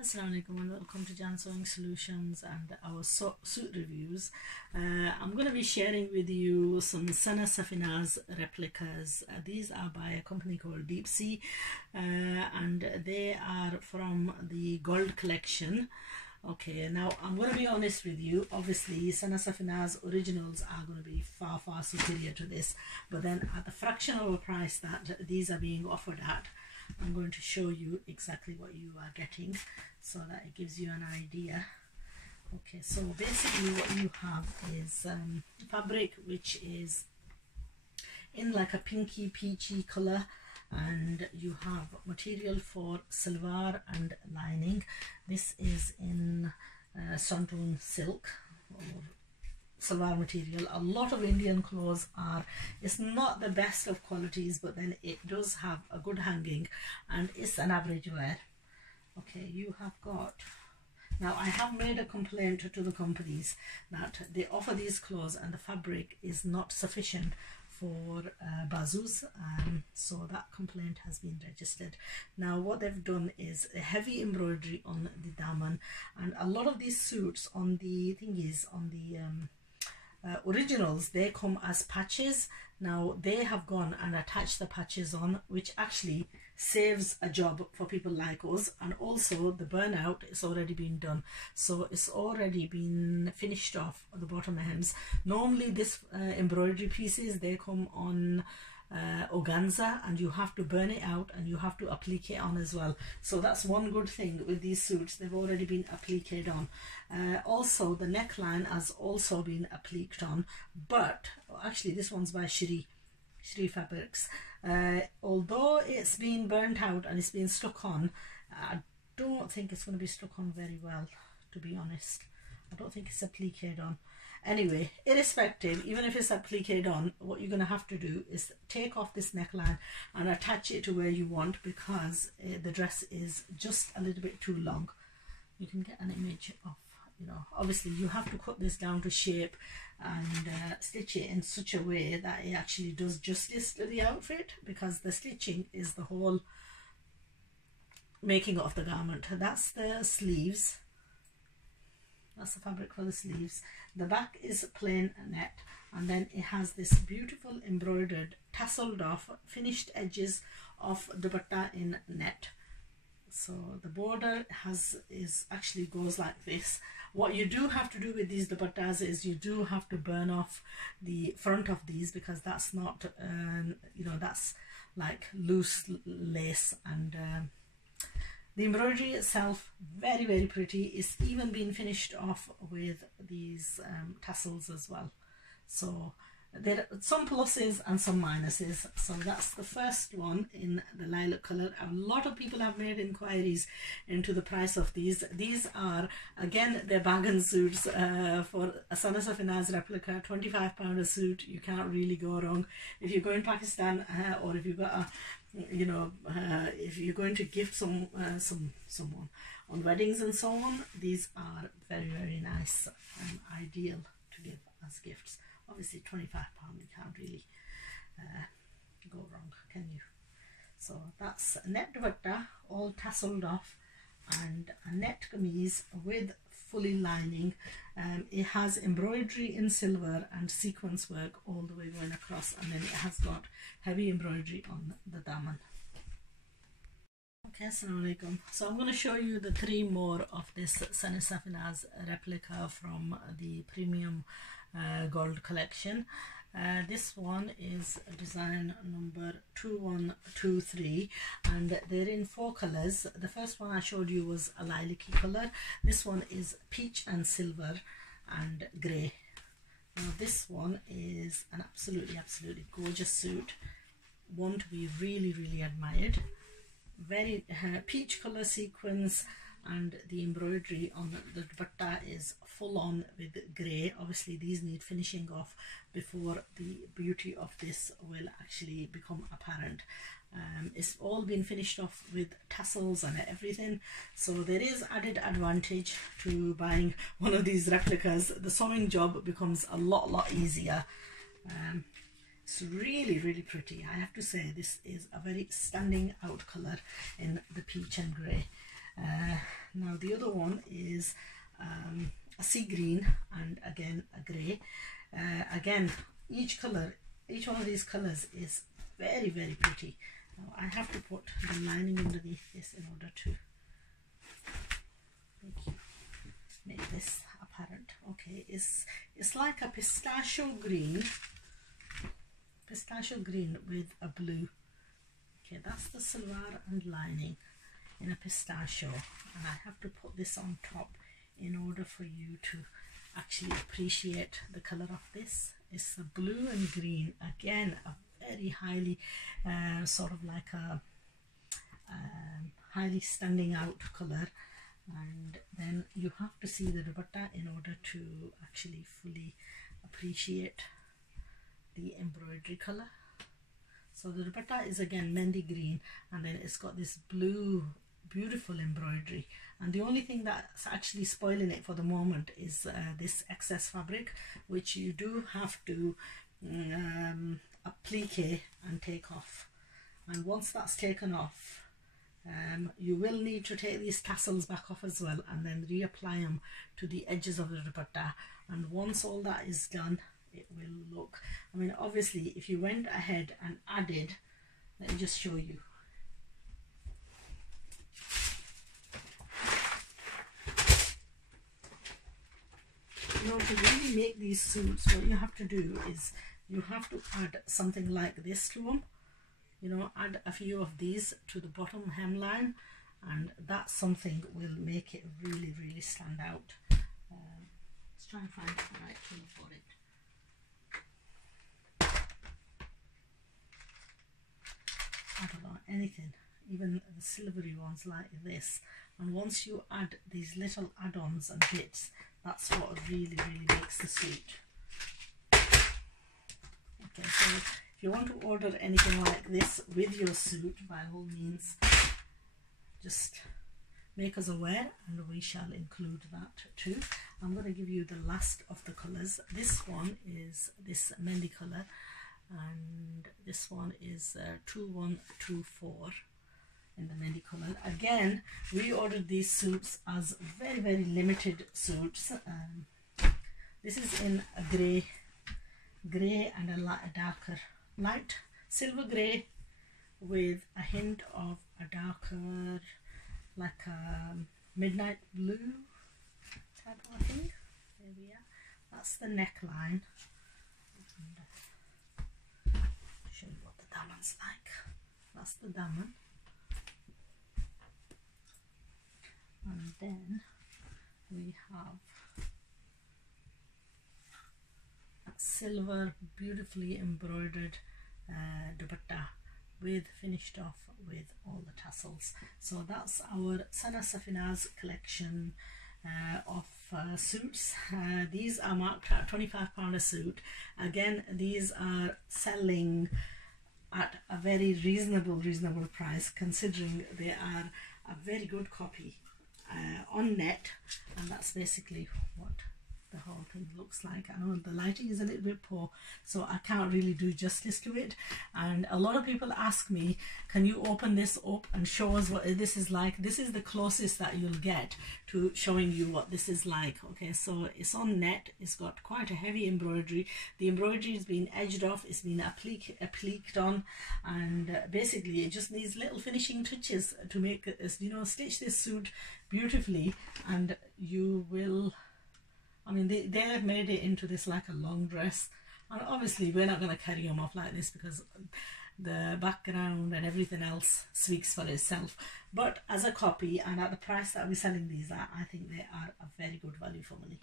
Assalamu alaikum and welcome to Jan Sewing Solutions and our suit reviews. I'm going to be sharing with you some safinaz replicas. These are by a company called Deep Sea and they are from the gold collection. Okay, now I'm going to be honest with you. Obviously, safinaz originals are going to be far superior to this, but then at the fraction of a price that these are being offered at, I'm going to show you exactly what you are getting so that it gives you an idea. Okay, so basically what you have is fabric which is in like a pinky peachy color, and you have material for salwar and lining. This is in Santoon silk or salwar material. A lot of Indian clothes are, it's not the best of qualities, but then it does have a good hanging and it's an average wear. Okay, you have got, now I have made a complaint to the companies that they offer these clothes and the fabric is not sufficient for bazus, so that complaint has been registered. Now what they've done is a heavy embroidery on the daman, and a lot of these suits on the thingies, on the originals, they come as patches. Now they have gone and attached the patches on, which actually saves a job for people like us, and also the burnout is already been done, so it's already been finished off at the bottom ends. Normally this embroidery pieces, they come on organza and you have to burn it out and you have to applique it on as well. So that's one good thing with these suits, they've already been appliqued on. Also the neckline has also been appliqued on, but actually this one's by Shri Fabrics. Although it's been burnt out and it's been stuck on, I don't think it's going to be stuck on very well, to be honest. I don't think it's appliqued on. Anyway, irrespective, even if it's appliqued on, what you're going to have to do is take off this neckline and attach it to where you want, because the dress is just a little bit too long. You can get an image of, you know, obviously you have to cut this down to shape and stitch it in such a way that it actually does justice to the outfit, because the stitching is the whole making of the garment. That's the sleeves. That's the fabric for the sleeves. The back is plain net, and then it has this beautiful embroidered, tasseled off, finished edges of dupatta in net. So the border actually goes like this. What you do have to do with these dupattas is you do have to burn off the front of these, because that's not, you know, that's like loose lace, and the embroidery itself very pretty. It's even been finished off with these tassels as well. So there are some pluses and some minuses. So that's the first one in the lilac color. A lot of people have made inquiries into the price of these. These are, again, they're bargain suits for a safinaz replica. £25 a suit. You can't really go wrong if you go in Pakistan, or if you've got a, you know, if you're going to gift someone on weddings and so on. These are very nice and ideal to give as gifts. Obviously £25, you can't really go wrong, can you? So that's a net dupatta, all tasseled off, and a net kameez with fully lining. It has embroidery in silver and sequence work all the way going across, and then it has got heavy embroidery on the daman. Okay, assalamu alaikum. So I'm going to show you the three more of this safinaz replica from the premium gold collection. This one is design number 2123, and they're in 4 colors. The first one I showed you was a lilac color. This one is peach and silver and grey. Now this one is an absolutely gorgeous suit, one to be really admired. Very peach color sequins, and the embroidery on the dupatta is full on with grey. Obviously these need finishing off before the beauty of this will actually become apparent. It's all been finished off with tassels and everything, so there is added advantage to buying one of these replicas. The sewing job becomes a lot easier. It's really pretty. I have to say this is a very standing out color in the peach and grey. Now the other one is a sea green and again a grey. Again, each one of these colors is very, very pretty. Now I have to put the lining underneath this in order to make this apparent. Okay, it's like a pistachio green with a blue. Okay, that's the salwar and lining in a pistachio, and I have to put this on top in order for you to actually appreciate the color of this. It's the blue and green, again a very highly sort of like a highly standing out color. And then you have to see the dupatta in order to actually fully appreciate the embroidery color. So the dupatta is again mehendi green, and then it's got this blue beautiful embroidery, and the only thing that's actually spoiling it for the moment is this excess fabric, which you do have to applique and take off. And once that's taken off, you will need to take these tassels back off as well, and then reapply them to the edges of the dupatta. And once all that is done, it will look, I mean, obviously if you went ahead and added, let me just show you. Now to really make these suits, what you have to do is you have to add something like this to them. You know, add a few of these to the bottom hemline, and that something will make it really, really stand out. Let's try and find the right tool for it. I don't know, anything, even the silvery ones like this. And once you add these little add-ons and bits, that's what really, really makes the suit. Okay, so if you want to order anything like this with your suit, by all means, just make us aware and we shall include that too. I'm going to give you the last of the colors. This one is this mehendi color, and this one is 2124 in the mehendi color. Again, we ordered these suits as very, very limited suits. This is in a grey and a darker light silver grey with a hint of a darker, like a midnight blue type of thing. There we are. That's the neckline. And, show you what the daman's like. That's the daman. And then we have a silver beautifully embroidered dupatta with finished off with all the tassels. So that's our Sana Safinaz collection of suits. These are marked at £25 a suit. Again, these are selling at a very reasonable price, considering they are a very good copy on net, and that's basically what the whole thing looks like. I know the lighting is a little bit poor, so I can't really do justice to it, and a lot of people ask me, can you open this up and show us what this is like? This is the closest that you'll get to showing you what this is like. Okay, so it's on net, it's got quite a heavy embroidery. The embroidery has been edged off, it's been appliqued on, and basically it just needs little finishing touches to make it, you know, stitch this suit beautifully, and you will, I mean, they have made it into this like a long dress, and obviously we're not going to carry them off like this because the background and everything else speaks for itself. But as a copy and at the price that we're selling these at, I think they are a very good value for money.